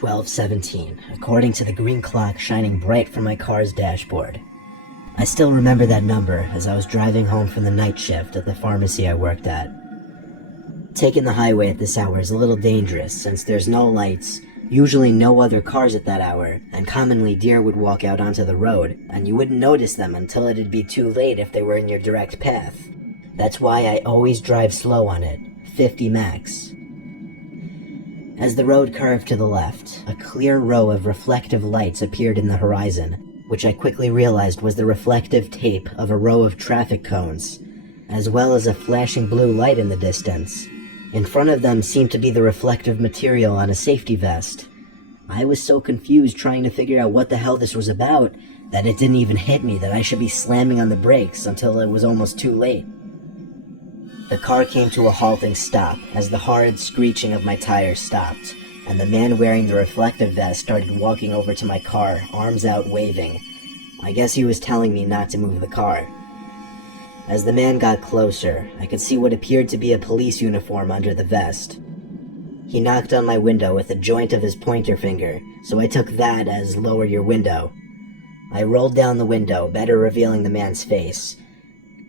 12:17, according to the green clock shining bright from my car's dashboard. I still remember that number as I was driving home from the night shift at the pharmacy I worked at. Taking the highway at this hour is a little dangerous since there's no lights, usually no other cars at that hour, and commonly deer would walk out onto the road, and you wouldn't notice them until it'd be too late if they were in your direct path. That's why I always drive slow on it, 50 max. As the road curved to the left, a clear row of reflective lights appeared in the horizon, which I quickly realized was the reflective tape of a row of traffic cones, as well as a flashing blue light in the distance. In front of them seemed to be the reflective material on a safety vest. I was so confused trying to figure out what the hell this was about that it didn't even hit me that I should be slamming on the brakes until it was almost too late. The car came to a halting stop as the horrid screeching of my tires stopped, and the man wearing the reflective vest started walking over to my car, arms out waving. I guess he was telling me not to move the car. As the man got closer, I could see what appeared to be a police uniform under the vest. He knocked on my window with the joint of his pointer finger, so I took that as lower your window. I rolled down the window, better revealing the man's face.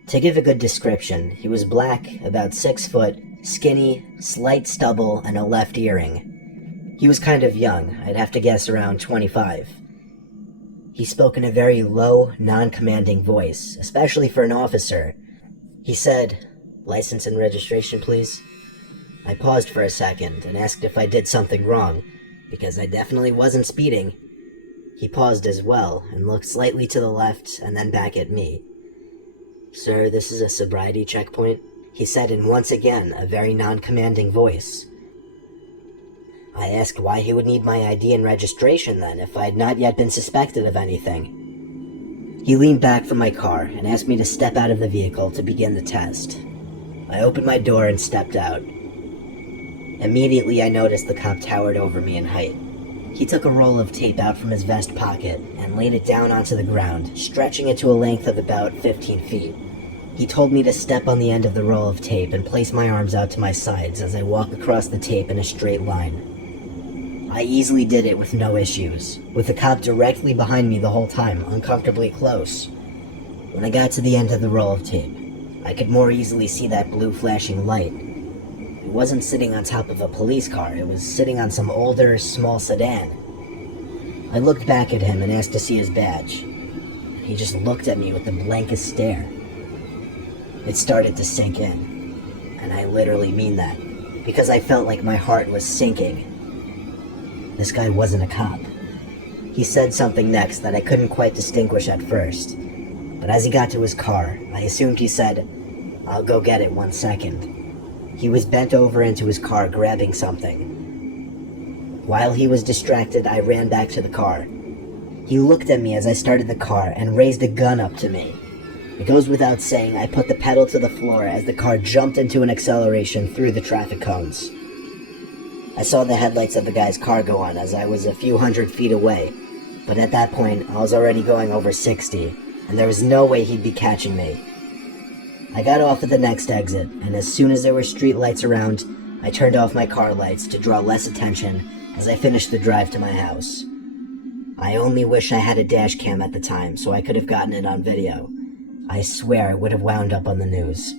To give a good description, he was black, about 6 foot, skinny, slight stubble, and a left earring. He was kind of young, I'd have to guess around 25. He spoke in a very low, non-commanding voice, especially for an officer. He said, "License and registration, please." I paused for a second and asked if I did something wrong, because I definitely wasn't speeding. He paused as well and looked slightly to the left and then back at me. "Sir, this is a sobriety checkpoint," he said in once again a very non-commanding voice. I asked why he would need my ID and registration then, if I had not yet been suspected of anything. He leaned back from my car and asked me to step out of the vehicle to begin the test. I opened my door and stepped out. Immediately I noticed the cop towered over me in height. He took a roll of tape out from his vest pocket and laid it down onto the ground, stretching it to a length of about 15 feet. He told me to step on the end of the roll of tape and place my arms out to my sides as I walk across the tape in a straight line. I easily did it with no issues, with the cop directly behind me the whole time, uncomfortably close. When I got to the end of the roll of tape, I could more easily see that blue flashing light. It wasn't sitting on top of a police car, it was sitting on some older, small sedan. I looked back at him and asked to see his badge. He just looked at me with the blankest stare. It started to sink in, and I literally mean that, because I felt like my heart was sinking. This guy wasn't a cop. He said something next that I couldn't quite distinguish at first, but as he got to his car, I assumed he said, "I'll go get it 1 second." He was bent over into his car grabbing something. While he was distracted, I ran back to the car. He looked at me as I started the car and raised a gun up to me. It goes without saying, I put the pedal to the floor as the car jumped into an acceleration through the traffic cones. I saw the headlights of the guy's car go on as I was a few hundred feet away, but at that point I was already going over 60, and there was no way he'd be catching me. I got off at the next exit, and as soon as there were street lights around, I turned off my car lights to draw less attention as I finished the drive to my house. I only wish I had a dash cam at the time so I could have gotten it on video. I swear it would have wound up on the news.